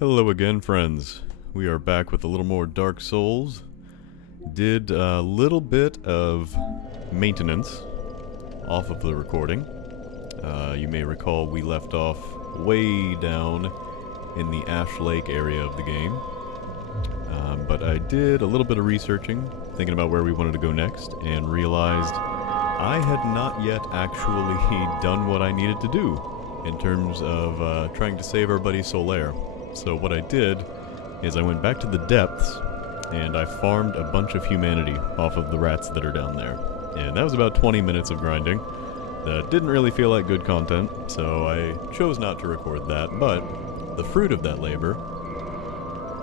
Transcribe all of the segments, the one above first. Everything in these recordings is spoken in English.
Hello again, friends. We are back with a little more Dark Souls. Did a little bit of maintenance off of the recording. You may recall we left off way down in the Ash Lake area of the game. But I did a little bit of researching, thinking about where we wanted to go next, and realized I had not yet actually done what I needed to do in terms of trying to save our buddy Solaire. So what I did is I went back to the depths and I farmed a bunch of humanity off of the rats that are down there. And that was about 20 minutes of grinding. That didn't really feel like good content, so I chose not to record that, but the fruit of that labor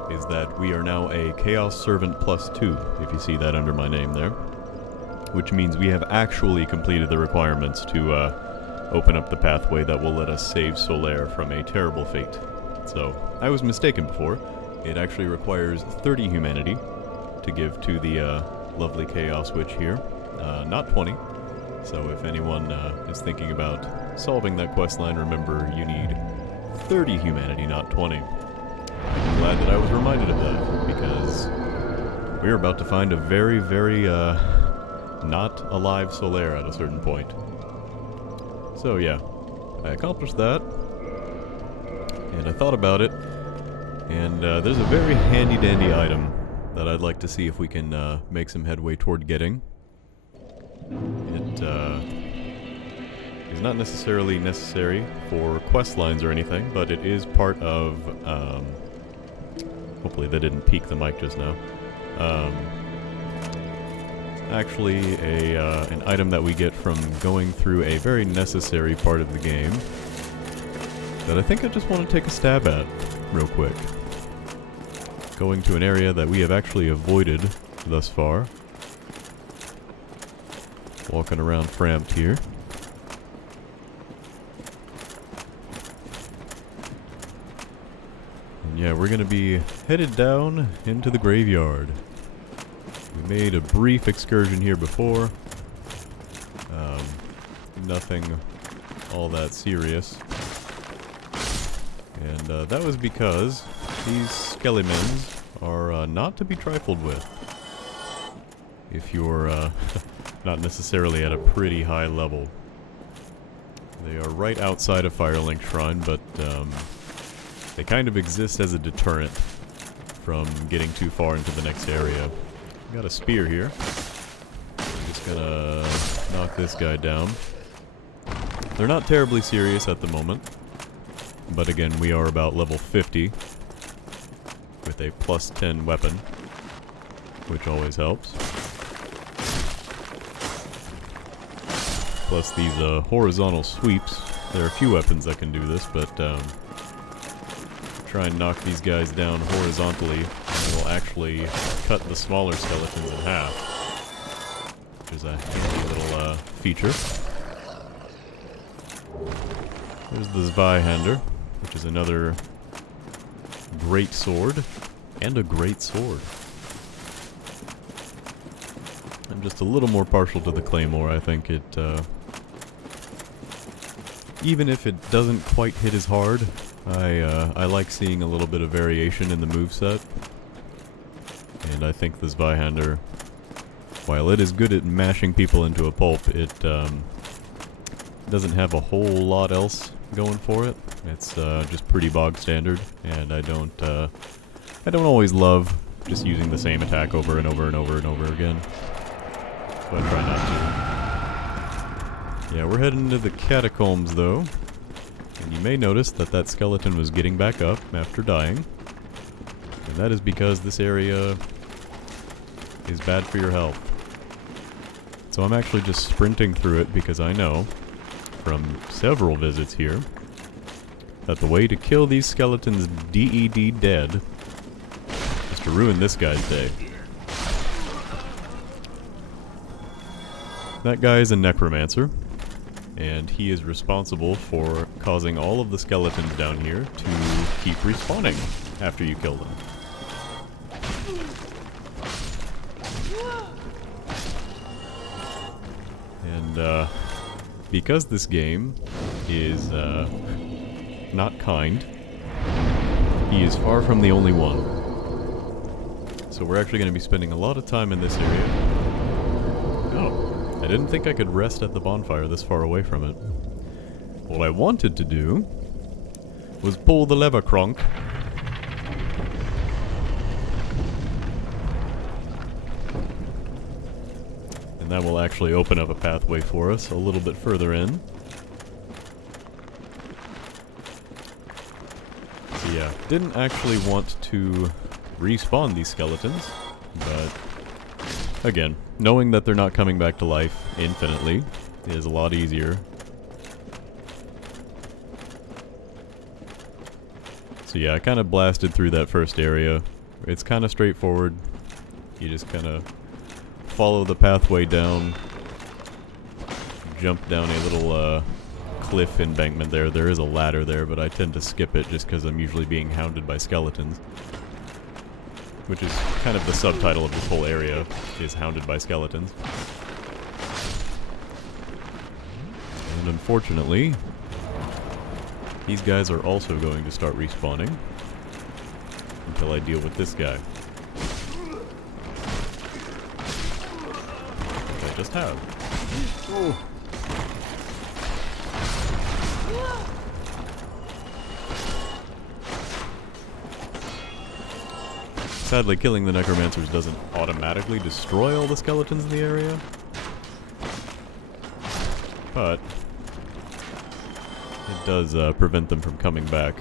is that we are now a Chaos Servant +2, if you see that under my name there. Which means we have actually completed the requirements to open up the pathway that will let us save Solaire from a terrible fate. So, I was mistaken before. It actually requires 30 humanity to give to the lovely Chaos Witch here, not 20. So if anyone is thinking about solving that questline, remember you need 30 humanity, not 20. I'm glad that I was reminded of that, because we're about to find a very, very not alive Solaire at a certain point. So yeah, I accomplished that. And I thought about it, and there's a very handy-dandy item that I'd like to see if we can make some headway toward getting. It is not necessarily necessary for quest lines or anything, but it is part of, hopefully that didn't peak the mic just now, actually an item that we get from going through a very necessary part of the game that I think I just want to take a stab at real quick. Going to an area that we have actually avoided thus far. Walking around Framped here. And yeah, we're gonna be headed down into the graveyard. We made a brief excursion here before. Nothing all that serious. And that was because these skeletons are not to be trifled with. If you're not necessarily at a pretty high level. They are right outside of Firelink Shrine, but they kind of exist as a deterrent from getting too far into the next area. Got a spear here. I'm just gonna knock this guy down. They're not terribly serious at the moment. But again, we are about level 50 with a +10 weapon, which always helps. Plus these horizontal sweeps. There are a few weapons that can do this, but try and knock these guys down horizontally, and it will actually cut the smaller skeletons in half, which is a handy little feature. There's the Zweihander, which is another great sword, and a great sword. I'm just a little more partial to the Claymore. I think it, even if it doesn't quite hit as hard, I like seeing a little bit of variation in the moveset. And I think the Zweihander, while it is good at mashing people into a pulp, it doesn't have a whole lot else going for it. It's just pretty bog standard, and I don't always love just using the same attack over and over and over and over again. So I try not to. Yeah, we're heading into the Catacombs though, and you may notice that that skeleton was getting back up after dying, and that is because this area is bad for your health. So I'm actually just sprinting through it because I know from several visits here that the way to kill these skeletons DED dead is to ruin this guy's day. That guy is a necromancer, and he is responsible for causing all of the skeletons down here to keep respawning after you kill them. And because this game is not kind, He is far from the only one. So we're actually going to be spending a lot of time in this area. Oh, I didn't think I could rest at the bonfire this far away from it. What I wanted to do was pull the lever cronk. And that will actually open up a pathway for us a little bit further in. So yeah, didn't actually want to respawn these skeletons, but again, knowing that they're not coming back to life infinitely is a lot easier. So yeah, I kind of blasted through that first area. It's kind of straightforward. You just kind of follow the pathway down, jump down a little cliff embankment there. There is a ladder there, but I tend to skip it just because I'm usually being hounded by skeletons. Which is kind of the subtitle of this whole area, is Hounded by Skeletons. And unfortunately, these guys are also going to start respawning until I deal with this guy. Which I just have. Oh. Sadly, killing the necromancers doesn't automatically destroy all the skeletons in the area. But it does prevent them from coming back.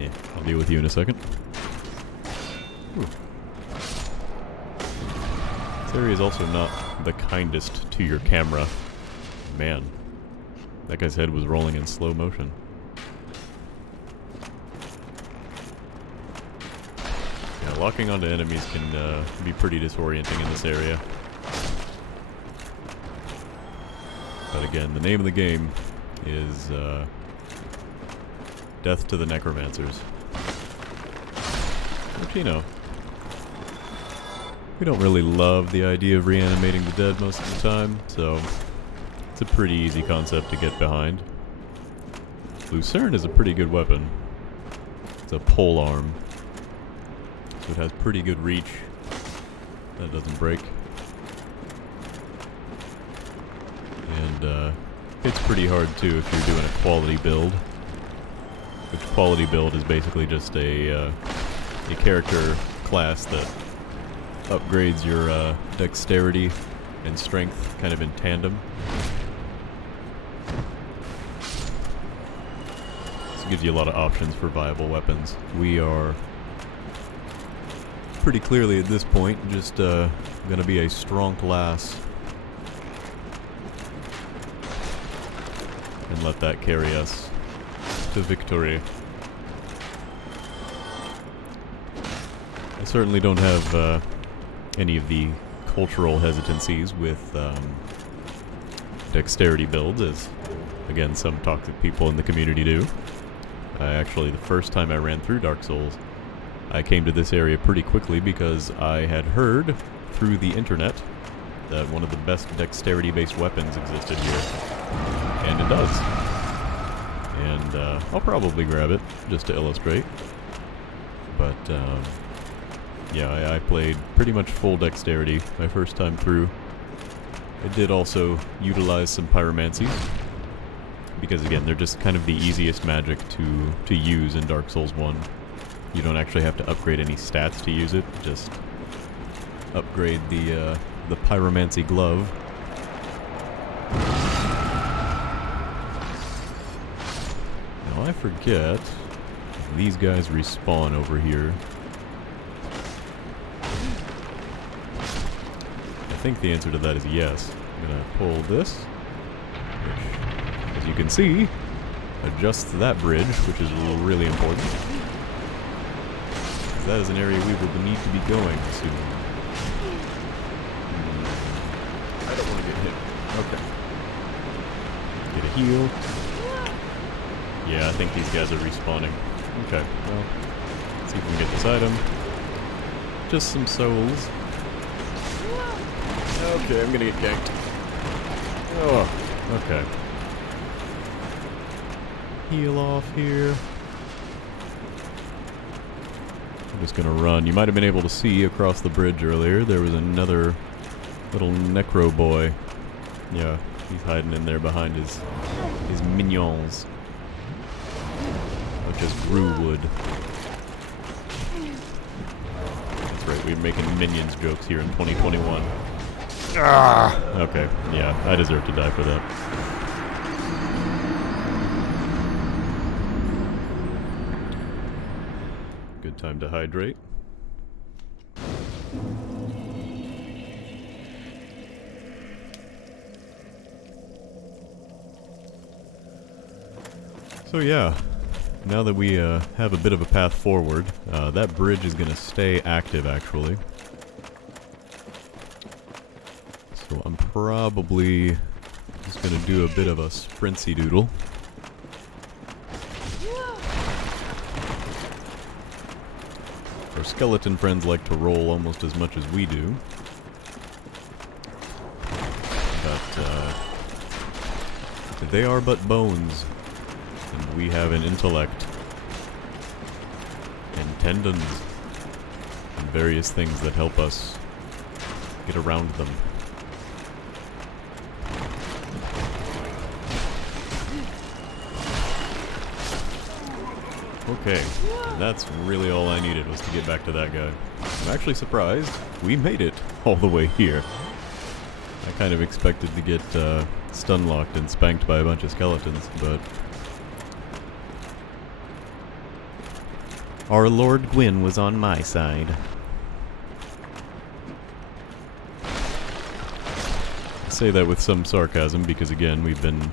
Yeah, I'll deal with you in a second. Whew. This area is also not the kindest to your camera. Man, that guy's head was rolling in slow motion. Yeah, locking onto enemies can be pretty disorienting in this area. But again, the name of the game is Death to the Necromancers. Which, you know, we don't really love the idea of reanimating the dead most of the time, so it's a pretty easy concept to get behind. Lucerne is a pretty good weapon. It's a pole arm, so it has pretty good reach. That doesn't break. And it's pretty hard too if you're doing a quality build. Which quality build is basically just a character class that upgrades your dexterity and strength kind of in tandem. This gives you a lot of options for viable weapons. We are pretty clearly at this point just going to be a strong class. And let that carry us to victory. I certainly don't have any of the cultural hesitancies with dexterity builds, as again some toxic people in the community do. Actually, the first time I ran through Dark Souls, I came to this area pretty quickly because I had heard through the internet that one of the best dexterity-based weapons existed here. And it does. And I'll probably grab it just to illustrate. But yeah, I played pretty much full dexterity my first time through. I did also utilize some pyromancy, because again, they're just kind of the easiest magic to use in Dark Souls 1. You don't actually have to upgrade any stats to use it, just upgrade the pyromancy glove. Now I forget, these guys respawn over here. I think the answer to that is yes. I'm gonna pull this, which, as you can see, adjusts that bridge, which is really important. That is an area we will need to be going soon. I don't want to get hit. Okay. Get a heal. Yeah, I think these guys are respawning. Okay, well, let's see if we can get this item. Just some souls. Okay, I'm gonna get ganked. Oh, okay. Heal off here. I'm just gonna run. You might have been able to see across the bridge earlier. There was another little necro boy. Yeah, he's hiding in there behind his minions. Which is Grewwood. That's right, we're making Minions jokes here in 2021. Ah! Okay, yeah, I deserve to die for that. Good time to hydrate. So yeah, now that we have a bit of a path forward, that bridge is going to stay active actually. So I'm probably just going to do a bit of a sprintsy doodle. Our skeleton friends like to roll almost as much as we do. But they are but bones. And we have an intellect, and tendons, and various things that help us get around them. Okay, and that's really all I needed was to get back to that guy. I'm actually surprised we made it all the way here. I kind of expected to get stun-locked and spanked by a bunch of skeletons, but our Lord Gwyn was on my side. I say that with some sarcasm because, again, we've been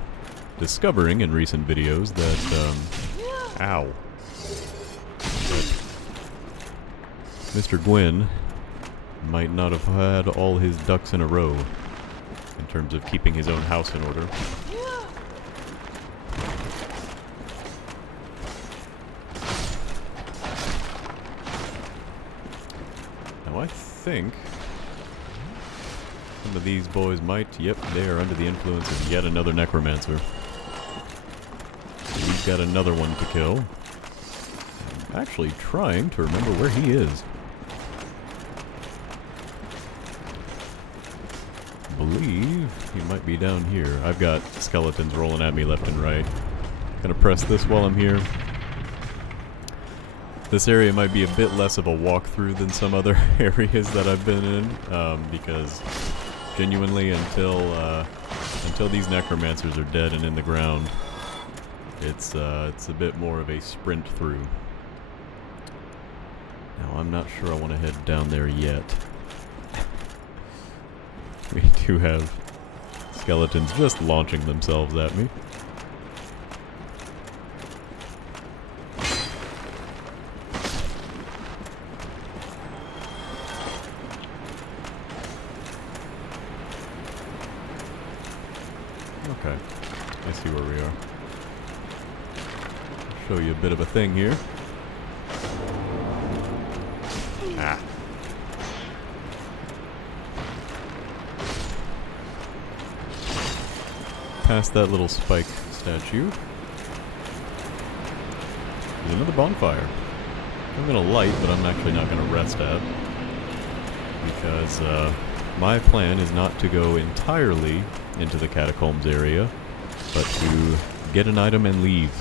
discovering in recent videos that, ow. That Mr. Gwyn might not have had all his ducks in a row in terms of keeping his own house in order. I think some of these boys might, yep, they are under the influence of yet another necromancer. So we've got another one to kill. I'm actually trying to remember where he is. I believe he might be down here. I've got skeletons rolling at me left and right. Gonna press this while I'm here. This area might be a bit less of a walkthrough than some other areas that I've been in, because genuinely until these necromancers are dead and in the ground, it's a bit more of a sprint through. Now I'm not sure I want to head down there yet. We do have skeletons just launching themselves at me. Okay, I see where we are. Show you a bit of a thing here. Ah. Past that little spike statue. There's another bonfire. I'm gonna light, but I'm actually not gonna rest at. Because, my plan is not to go entirely into the Catacombs area, but to get an item and leave.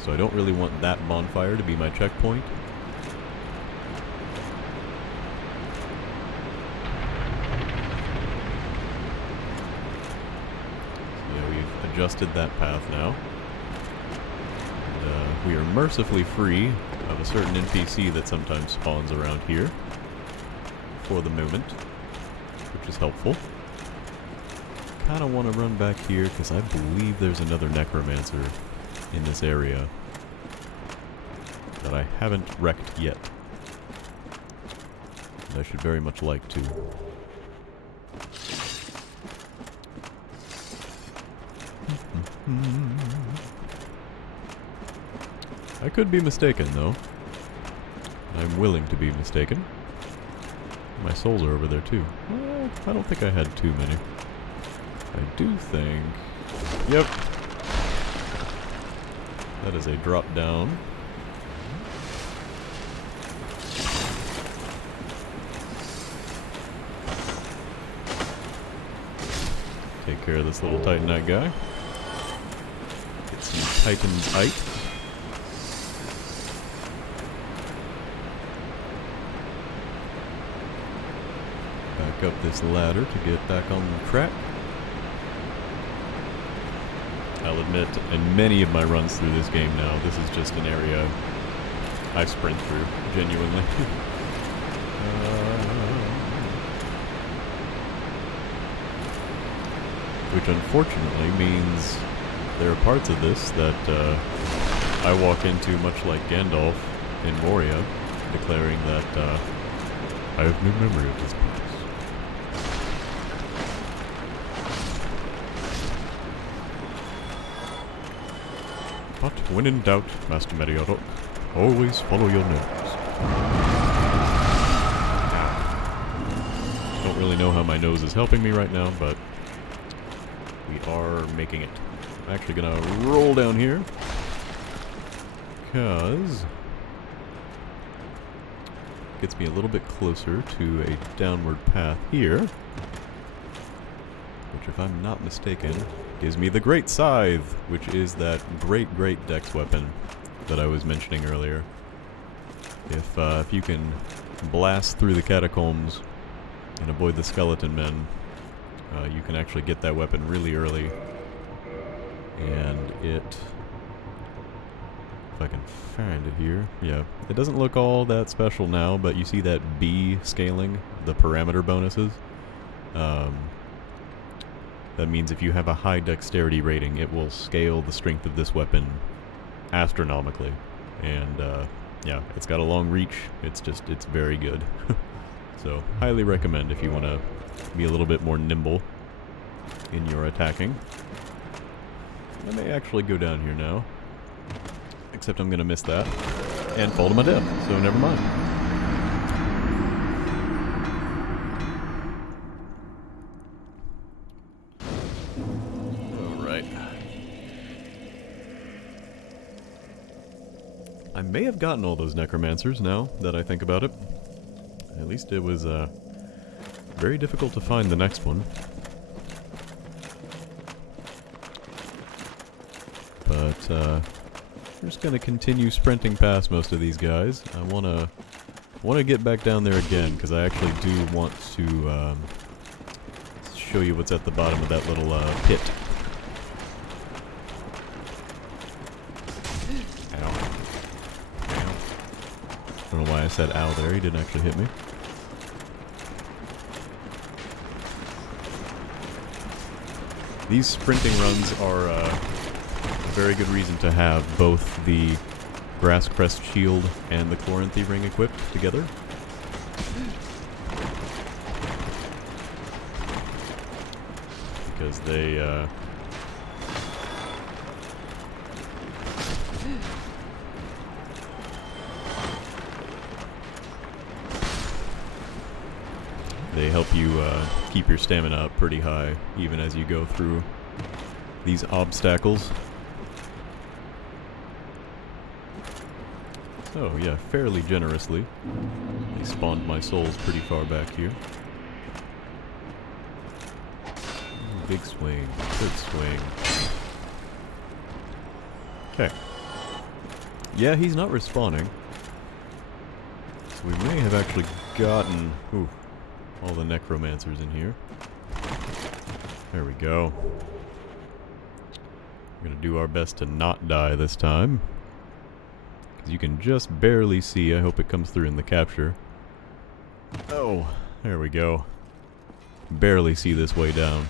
So I don't really want that bonfire to be my checkpoint. So yeah, we've adjusted that path now. And, we are mercifully free of a certain NPC that sometimes spawns around here. For the moment, which is helpful. Kind of want to run back here because I believe there's another necromancer in this area that I haven't wrecked yet. And I should very much like to. I could be mistaken though. I'm willing to be mistaken. My souls are over there too. Well, I don't think I had too many. I do think... Yep. That is a drop down. take care of this little Titanite guy. Get some Titanite. Back up this ladder to get back on the track. I'll admit, in many of my runs through this game now, this is just an area I sprint through, genuinely. Which unfortunately means there are parts of this that I walk into much like Gandalf in Moria, declaring that I have no memory of this place. But when in doubt, Master Meriadoc, always follow your nose. Don't really know how my nose is helping me right now, but we are making it. I'm actually gonna roll down here, because it gets me a little bit closer to a downward path here, which, if I'm not mistaken, gives me the Great Scythe, which is that great dex weapon that I was mentioning earlier. If you can blast through the catacombs and avoid the skeleton men, you can actually get that weapon really early. And it, if I can find it here, yeah, it doesn't look all that special now, but you see that B scaling, the parameter bonuses? That means if you have a high dexterity rating, it will scale the strength of this weapon astronomically. And yeah, it's got a long reach. It's very good. So, highly recommend if you want to be a little bit more nimble in your attacking. I may actually go down here now. Except I'm going to miss that and fall to my death, so never mind. I may have gotten all those necromancers now that I think about it. At least it was very difficult to find the next one. But I'm just gonna continue sprinting past most of these guys. I wanna get back down there again, because I actually do want to show you what's at the bottom of that little pit. I don't know why I said ow there, he didn't actually hit me. These sprinting runs are a very good reason to have both the Grass Crest Shield and the Chloranthy Ring equipped together. Because they help you keep your stamina up pretty high, even as you go through these obstacles. So yeah, fairly generously, they spawned my souls pretty far back here. Ooh, big swing, good swing. Okay. Yeah, he's not respawning. So we may have actually gotten... Ooh. All the necromancers in here. There we go. We're gonna do our best to not die this time, because you can just barely see. I hope it comes through in the capture. Oh, there we go. Barely see this way down.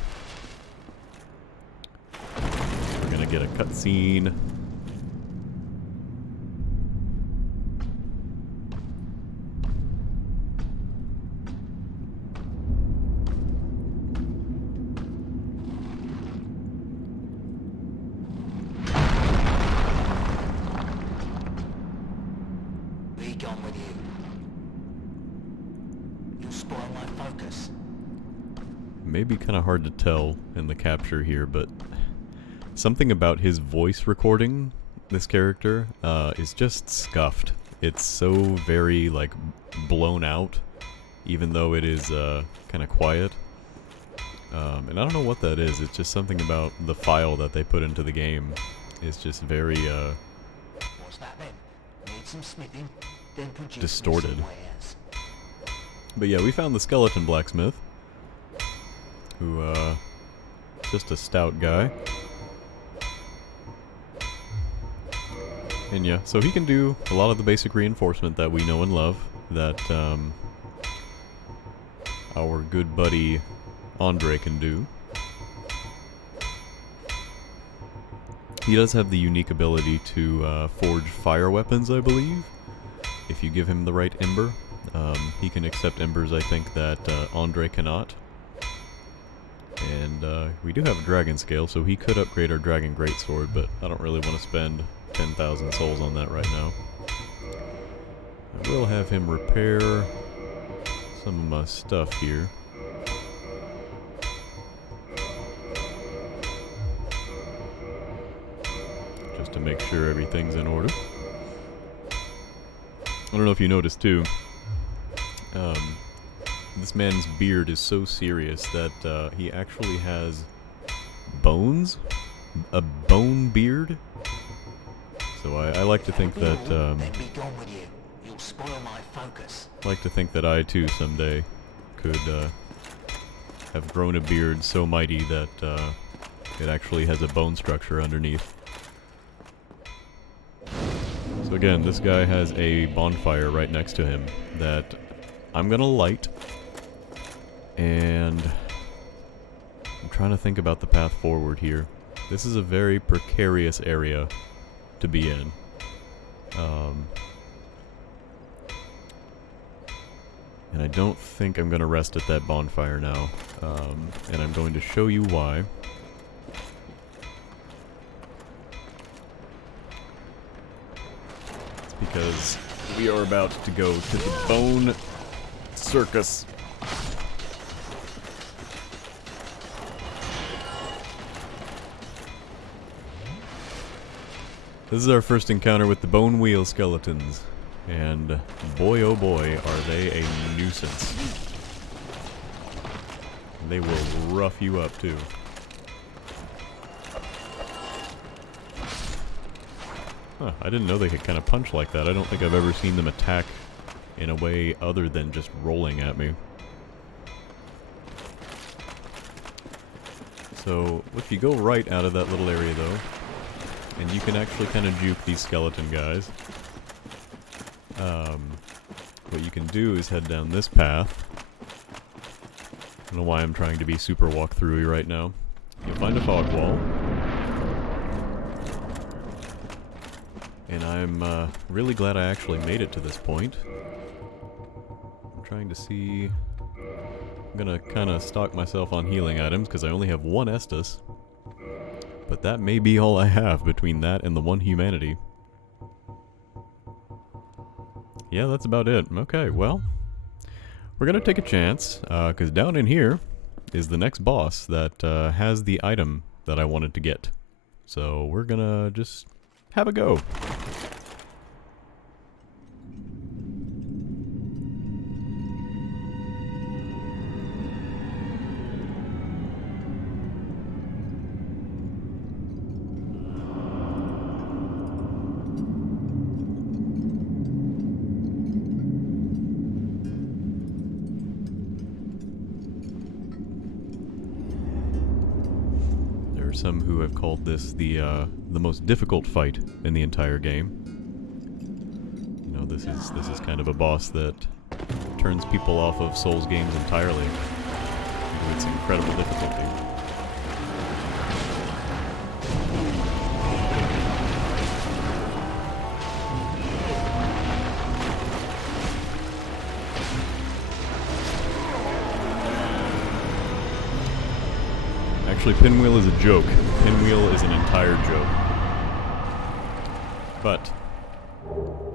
We're gonna get a cutscene. Maybe kind of hard to tell in the capture here, but something about his voice recording, this character, is just scuffed. It's so very, like, blown out, even though it is kind of quiet. And I don't know what that is. It's just something about the file that they put into the game. It's just very, What's that then? Need some smithing, then produce distorted. some wares. But yeah, we found the skeleton blacksmith, who, just a stout guy. And yeah, so he can do a lot of the basic reinforcement that we know and love, that, our good buddy Andre can do. He does have the unique ability to forge fire weapons, I believe, if you give him the right ember. He can accept embers, I think, that Andre cannot. And we do have a dragon scale, so he could upgrade our dragon greatsword, but I don't really want to spend 10,000 souls on that right now. I will have him repair some of my stuff here. Just to make sure everything's in order. I don't know if you noticed too, this man's beard is so serious that he actually has bones? A bone beard? So I like to think that, Then be gone with you. You'll spoil my focus. I like to think that I too someday could have grown a beard so mighty that it actually has a bone structure underneath. So again, this guy has a bonfire right next to him that I'm gonna light, and I'm trying to think about the path forward here. This is a very precarious area to be in. And I don't think I'm gonna rest at that bonfire now, and I'm going to show you why. Because we are about to go to the Bone Circus. This is our first encounter with the Bone Wheel skeletons, and boy oh boy are they a nuisance. They will rough you up too. Huh, I didn't know they could kind of punch like that. I don't think I've ever seen them attack in a way other than just rolling at me. So, if you go right out of that little area though, and you can actually kind of juke these skeleton guys, what you can do is head down this path. I don't know why I'm trying to be super walkthrough-y right now. You'll find a fog wall. And I'm really glad I actually made it to this point. I'm trying to see... I'm gonna kind of stock myself on healing items because I only have one Estus. But that may be all I have between that and the one humanity. Yeah, that's about it. Okay, well, we're gonna take a chance, because down in here is the next boss that has the item that I wanted to get. So we're gonna just have a go. Some who have called this the most difficult fight in the entire game. You know, this is kind of a boss that turns people off of Souls games entirely due to its incredible difficulty. Actually, Pinwheel is a joke. Pinwheel is an entire joke. But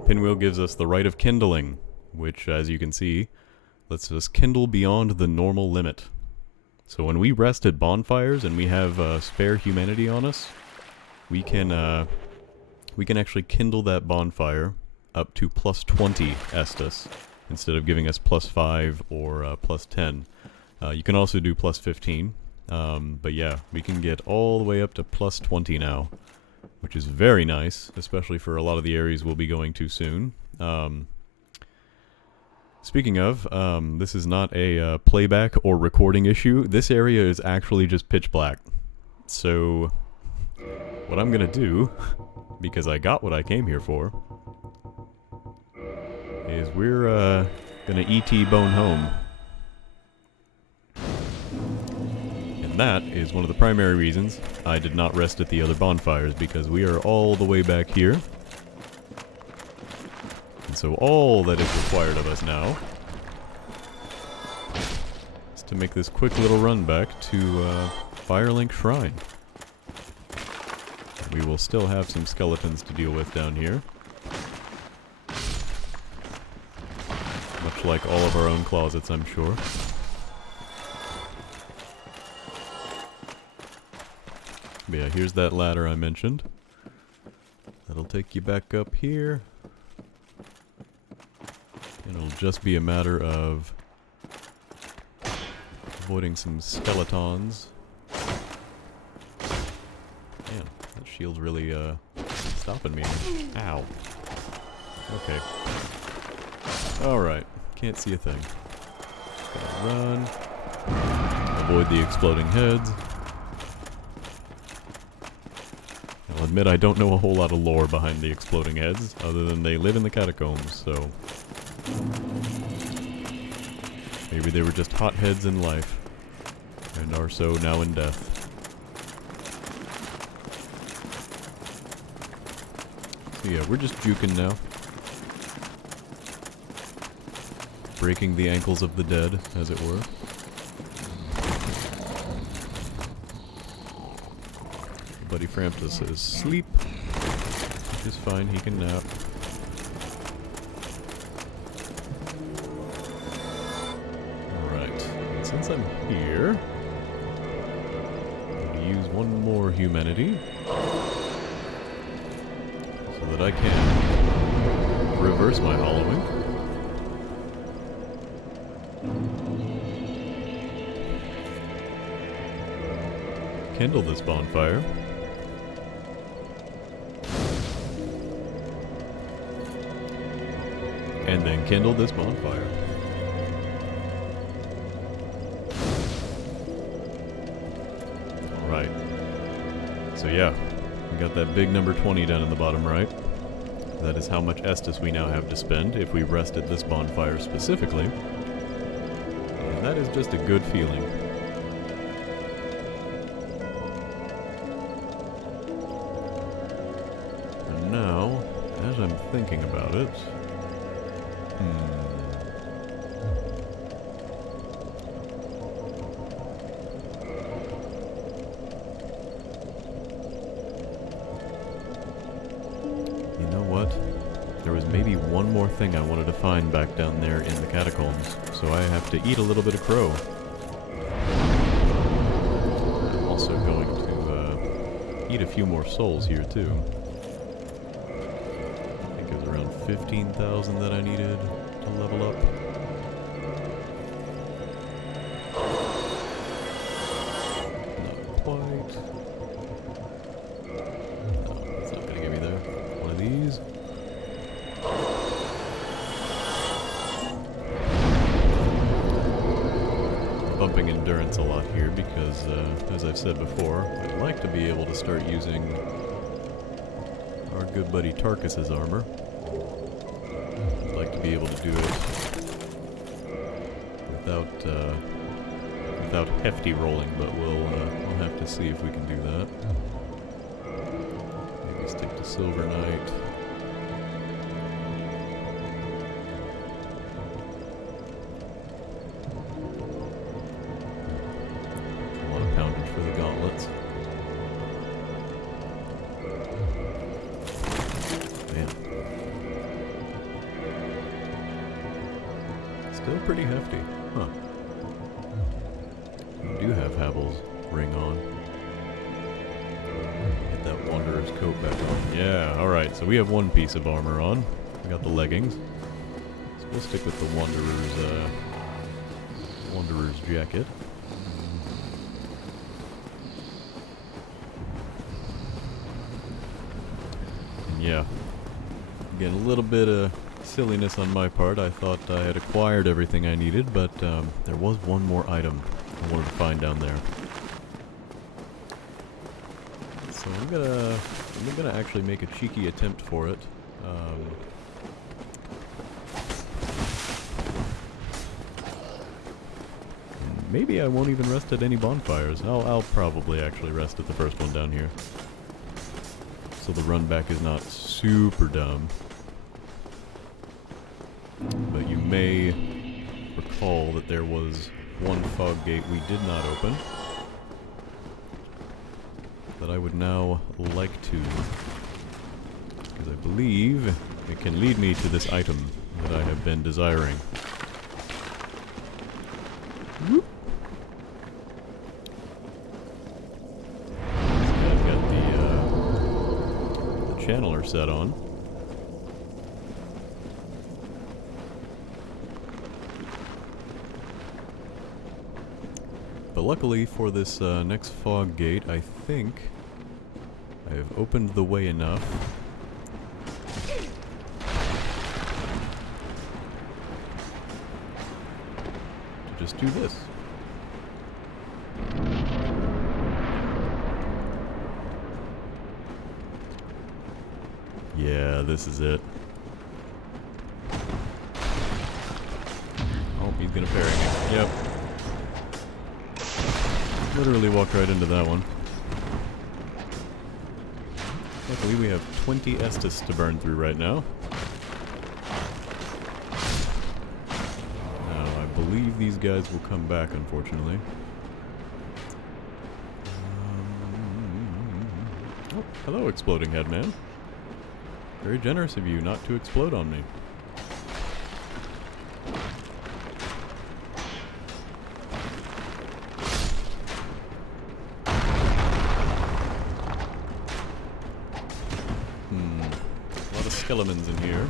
Pinwheel gives us the right of kindling, which, as you can see, lets us kindle beyond the normal limit. So when we rest at bonfires and we have spare humanity on us, we can actually kindle that bonfire up to plus 20 Estus instead of giving us plus 5 or plus 10. You can also do plus 15. But yeah, we can get all the way up to plus 20 now, which is very nice, especially for a lot of the areas we'll be going to soon. Speaking of, this is not a playback or recording issue. This area is actually just pitch black. So, what I'm gonna do, because I got what I came here for, is we're gonna E.T. Bone home. And that is one of the primary reasons I did not rest at the other bonfires, because we are all the way back here. And so all that is required of us now is to make this quick little run back to Firelink Shrine. We will still have some skeletons to deal with down here. Much like all of our own closets, I'm sure. But yeah, here's that ladder I mentioned. That'll take you back up here. And it'll just be a matter of avoiding some skeletons. Man, that shield's really stopping me. Ow. Okay. Alright, can't see a thing. Gotta run. Avoid the exploding heads. I'll admit I don't know a whole lot of lore behind the exploding heads, other than they live in the catacombs, so... maybe they were just hot heads in life, and are so now in death. So yeah, we're just juking now. Breaking the ankles of the dead, as it were. Buddy Frampus is asleep, which is fine, he can nap. Alright, and since I'm here, I'm going to use one more humanity, so that I can reverse my hollowing. Kindle this bonfire. And then kindle this bonfire. Alright. So yeah, we got that big number 20 down in the bottom right. That is how much Estus we now have to spend if we rest at this bonfire specifically. And that is just a good feeling. And now, as I'm thinking about it... you know what? There was maybe one more thing I wanted to find back down there in the catacombs, so I have to eat a little bit of crow. I'm also going to eat a few more souls here too. I think it was around 15,000 that I needed to level up. Not quite. No, it's not gonna get me there. One of these. Bumping endurance a lot here because, as I've said before, I'd like to be able to start using our good buddy Tarkus's armor. I'd like to be able to do it without hefty rolling, but we'll have to see if we can do that. Maybe stick to Silver Knight. For the gauntlets. Man. Still pretty hefty, huh? We do have Havel's ring on. Get that Wanderer's coat back on. Yeah, alright, so we have one piece of armor on. We got the leggings. So we'll stick with the Wanderer's jacket. Yeah. Again, a little bit of silliness on my part. I thought I had acquired everything I needed, but there was one more item I wanted to find down there. So I'm gonna actually make a cheeky attempt for it. Maybe I won't even rest at any bonfires. I'll probably actually rest at the first one down here, so the run back is not super dumb. But you may recall that there was one fog gate we did not open that I would now like to, because I believe it can lead me to this item that I have been desiring. Whoop. I've got the channeler set on. But luckily for this next fog gate, I think I have opened the way enough to just do this. Yeah, this is it. Oh, he's gonna parry me. Yep. Literally walked right into that one. Luckily we have 20 Estus to burn through right now. Now, I believe these guys will come back, unfortunately. Oh, hello, Exploding Headman. Very generous of you not to explode on me. Skeletons in here.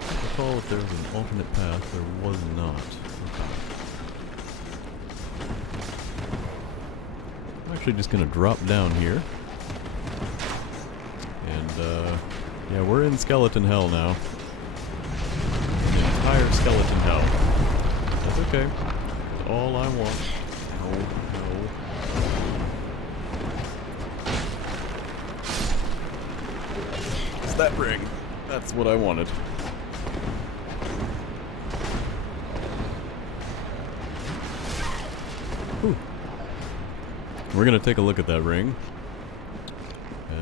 I don't recall if there was an alternate path. There was not. Okay. I'm actually just gonna drop down here. And, yeah, we're in skeleton hell now. The entire skeleton hell. That's okay. That's all I want. No, no. That ring. That's what I wanted. Whew. We're gonna take a look at that ring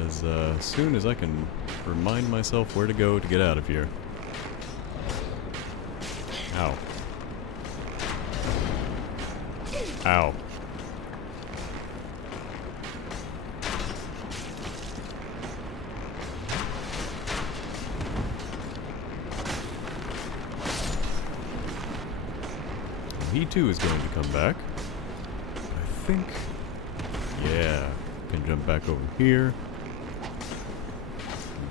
as soon as I can remind myself where to go to get out of here. Ow. Ow. He too is going to come back. I think... yeah. Can jump back over here.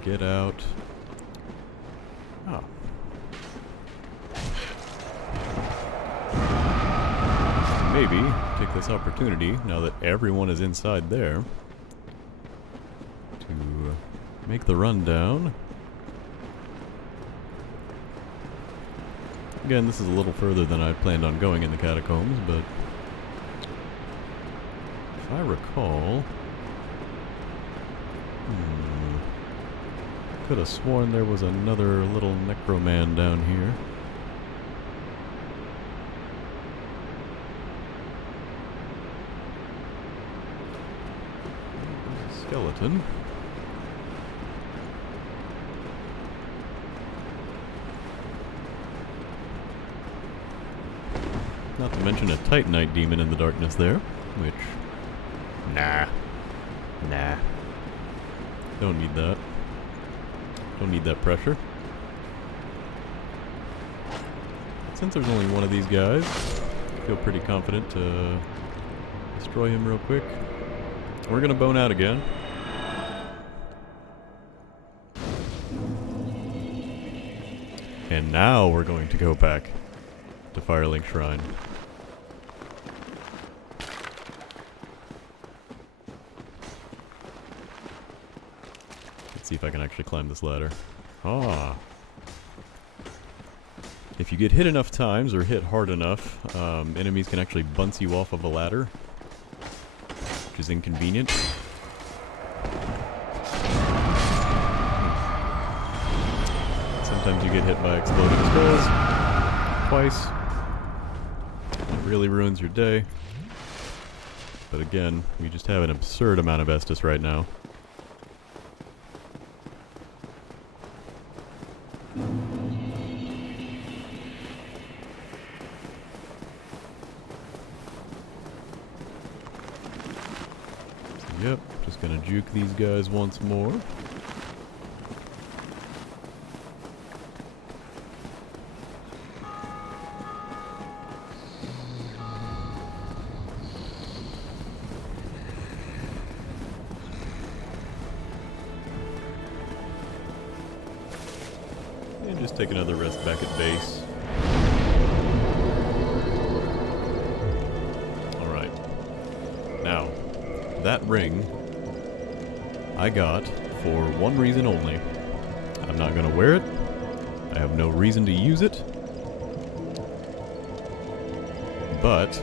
Get out. Oh. Maybe take this opportunity, now that everyone is inside there, to make the run down. Again, this is a little further than I planned on going in the Catacombs, but if I recall... could have sworn there was another little necroman down here. Skeleton. Not to mention a Titanite demon in the darkness there, which... nah. Don't need that. Don't need that pressure. Since there's only one of these guys, I feel pretty confident to destroy him real quick. We're gonna bone out again. And now we're going to go back to Firelink Shrine. Let's see if I can actually climb this ladder. Ah. If you get hit enough times, or hit hard enough, enemies can actually bounce you off of a ladder, which is inconvenient. Sometimes you get hit by exploding skulls. Twice. It really ruins your day. But again, we just have an absurd amount of Estus right now. Yep, just gonna juke these guys once more. And just take another rest back at base. Alright. Now, that ring I got for one reason only. I'm not gonna wear it. I have no reason to use it. But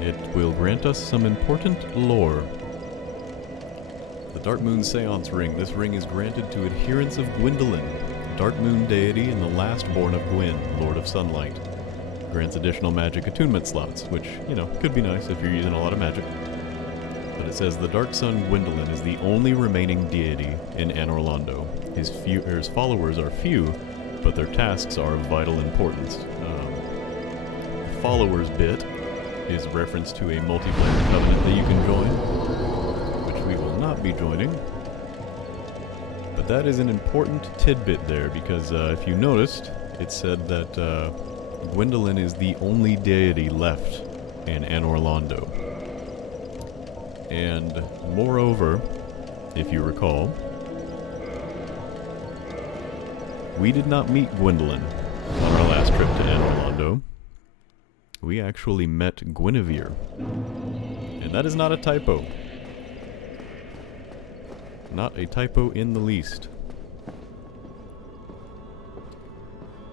it will grant us some important lore. The Dark Moon Seance ring. This ring is granted to adherents of Gwyndolin, Dark Moon deity and the last born of Gwyn, Lord of Sunlight. Grants additional magic attunement slots, which, you know, could be nice if you're using a lot of magic. But it says the Dark Sun Gwyndolin is the only remaining deity in Anor Londo. His followers are few, but their tasks are of vital importance. The followers bit is reference to a multiplayer covenant that you can join, which we will not be joining. But that is an important tidbit there, because if you noticed, it said that Gwyndolin is the only deity left in Anor Londo. And moreover, if you recall, we did not meet Gwyndolin on our last trip to Anor Londo. We actually met Guinevere. And that is not a typo. Not a typo in the least.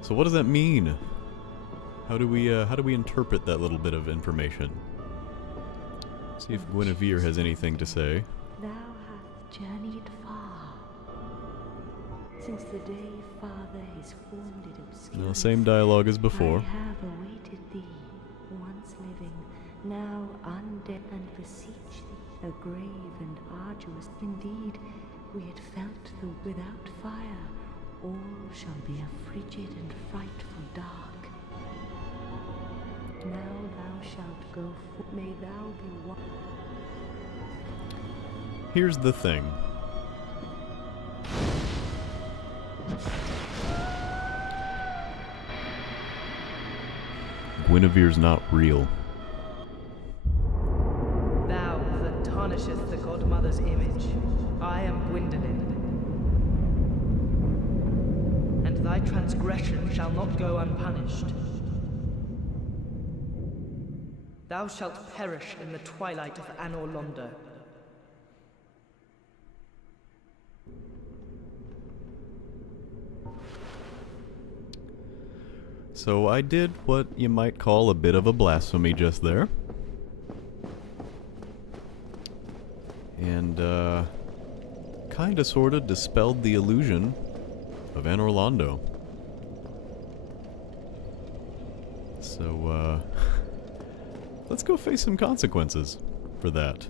So what does that mean? How do we interpret that little bit of information? See if Guinevere has anything to say. Thou hast journeyed far, since the day Father his formed it obscure. No, same dialogue as before. I have awaited thee, once living, now undead, and beseech thee. A grave and arduous indeed, we had felt the without fire, all shall be a frigid and frightful dark. Now thou shalt go forth, may thou be one. Here's the thing. Guinevere's not real. Tarnisheth the Godmother's image. I am Gwyndolin. And thy transgression shall not go unpunished. Thou shalt perish in the twilight of Anor Londo. So I did what you might call a bit of a blasphemy just there. And, kinda sorta dispelled the illusion of Anor Londo. So, let's go face some consequences for that.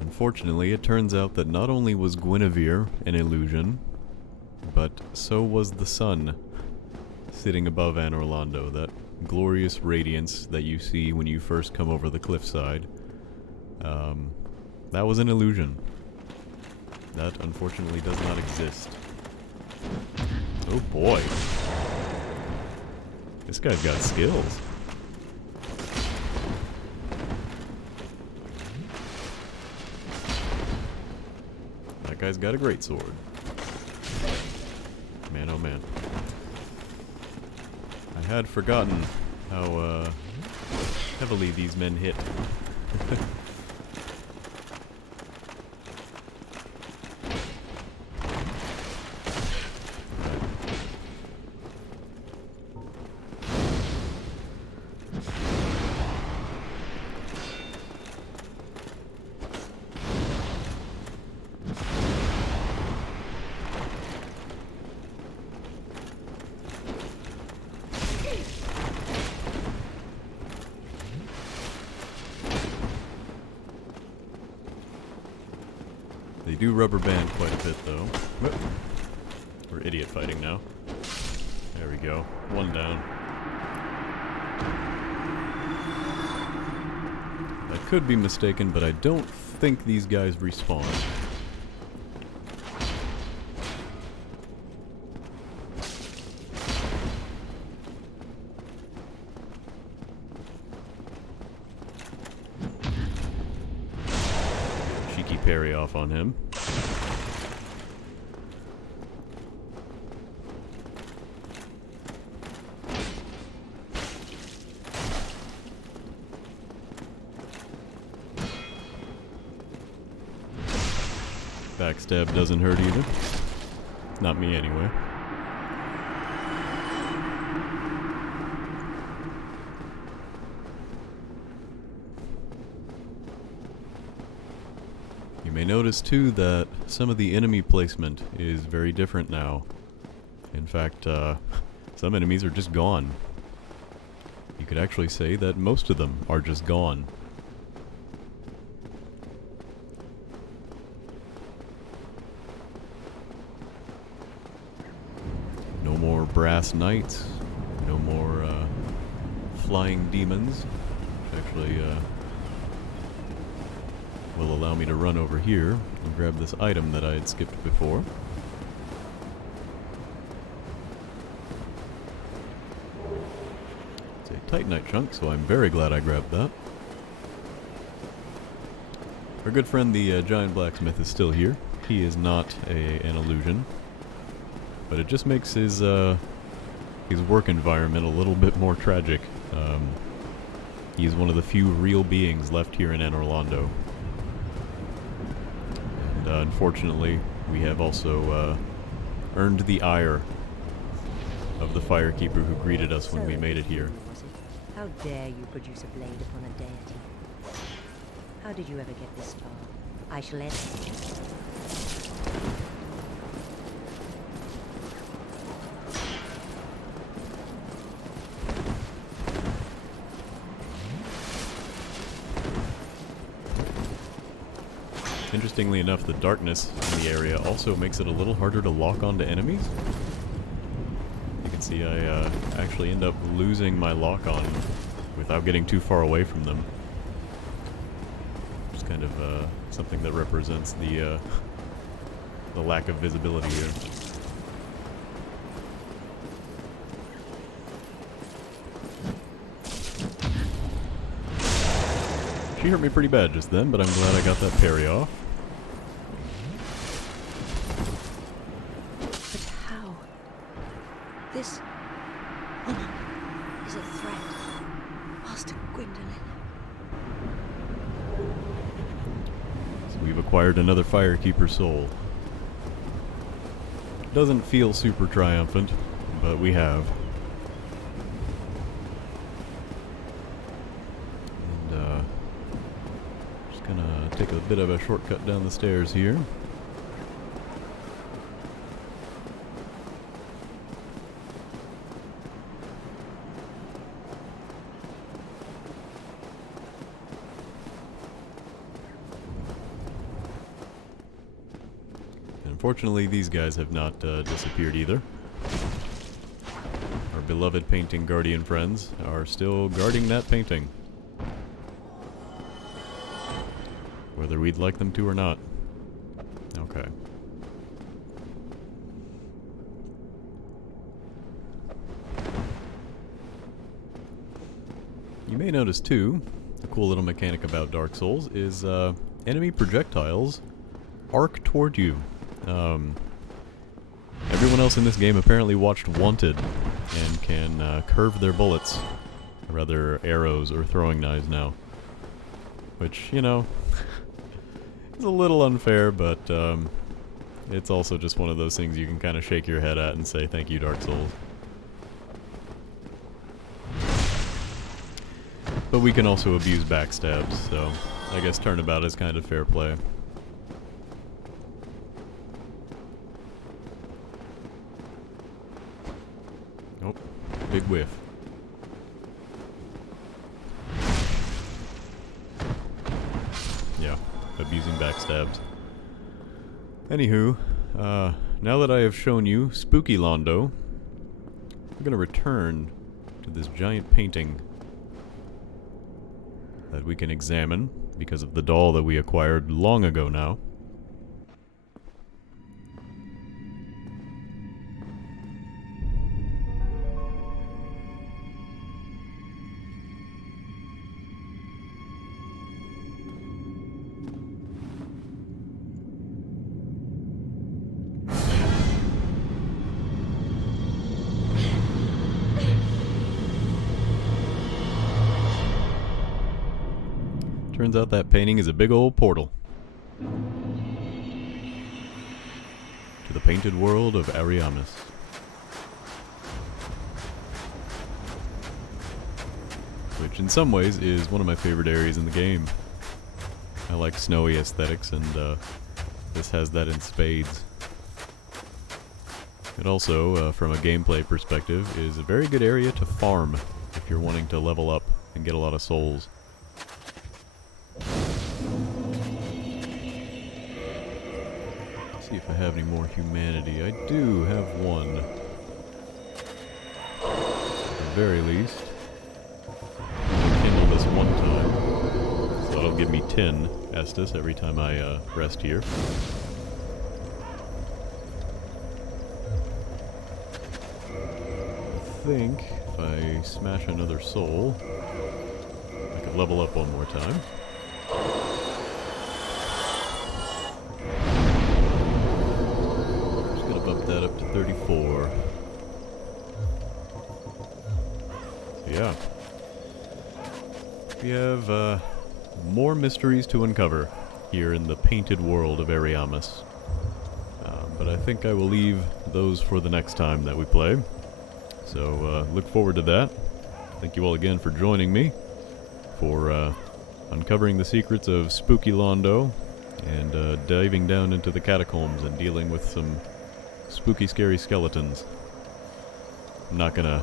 Unfortunately, it turns out that not only was Guinevere an illusion, but so was the sun sitting above Anor Londo, that glorious radiance that you see when you first come over the cliffside. That was an illusion. That unfortunately does not exist. Oh boy. This guy's got skills. That guy's got a great sword. Man, oh man. I had forgotten how heavily these men hit. They do rubber band quite a bit, though. Whoop. We're idiot fighting now. There we go. One down. I could be mistaken, but I don't think these guys respawn. Cheeky parry off on him. Backstab doesn't hurt either. Not me anyway. You may notice too that some of the enemy placement is very different now. In fact, some enemies are just gone. You could actually say that most of them are just gone. No more brass knights, no more flying demons, which actually will allow me to run over here and grab this item that I had skipped before. It's a Titanite chunk, so I'm very glad I grabbed that. Our good friend the giant blacksmith is still here. He is not an illusion. But it just makes his work environment a little bit more tragic. He's one of the few real beings left here in Anor Londo. And unfortunately, we have also earned the ire of the firekeeper who greeted us when we made it here. How dare you produce a blade upon a deity? How did you ever get this far? I shall end you. Interestingly enough, the darkness in the area also makes it a little harder to lock onto enemies. You can see I actually end up losing my lock on without getting too far away from them. It's kind of something that represents the lack of visibility here. She hurt me pretty bad just then, but I'm glad I got that parry off. But how? This woman is a threat. Master Gwyndolin. So we've acquired another Firekeeper soul. Doesn't feel super triumphant, but we have. And just gonna take a bit of a shortcut down the stairs here. Unfortunately, these guys have not disappeared either. Our beloved painting guardian friends are still guarding that painting. Whether we'd like them to or not. Okay. You may notice too, a cool little mechanic about Dark Souls is enemy projectiles arc toward you. Everyone else in this game apparently watched Wanted and can curve their bullets, or rather arrows or throwing knives now. Which, you know, is a little unfair, but it's also just one of those things you can kind of shake your head at and say, thank you, Dark Souls. But we can also abuse backstabs, so I guess turnabout is kind of fair play. Oh, big whiff. Yeah, abusing backstabs. Anywho, now that I have shown you Spooky Londo, I'm gonna return to this giant painting that we can examine because of the doll that we acquired long ago now. Turns out that painting is a big old portal to the painted world of Ariamis. Which in some ways is one of my favorite areas in the game. I like snowy aesthetics, and this has that in spades. It also, from a gameplay perspective, is a very good area to farm if you're wanting to level up and get a lot of souls. See if I have any more humanity. I do have one. At the very least. I'll kindle this one time. So that'll give me 10 Estus every time I rest here. I think if I smash another soul, I could level up one more time. Bump that up to 34. So yeah. We have more mysteries to uncover here in the painted world of Ariamis. But I think I will leave those for the next time that we play. So look forward to that. Thank you all again for joining me for uncovering the secrets of Spooky Londo and diving down into the catacombs and dealing with some spooky, scary skeletons. I'm not gonna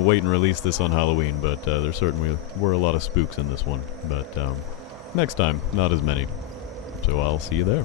wait and release this on Halloween, but there certainly were a lot of spooks in this one. But next time, not as many. So I'll see you there.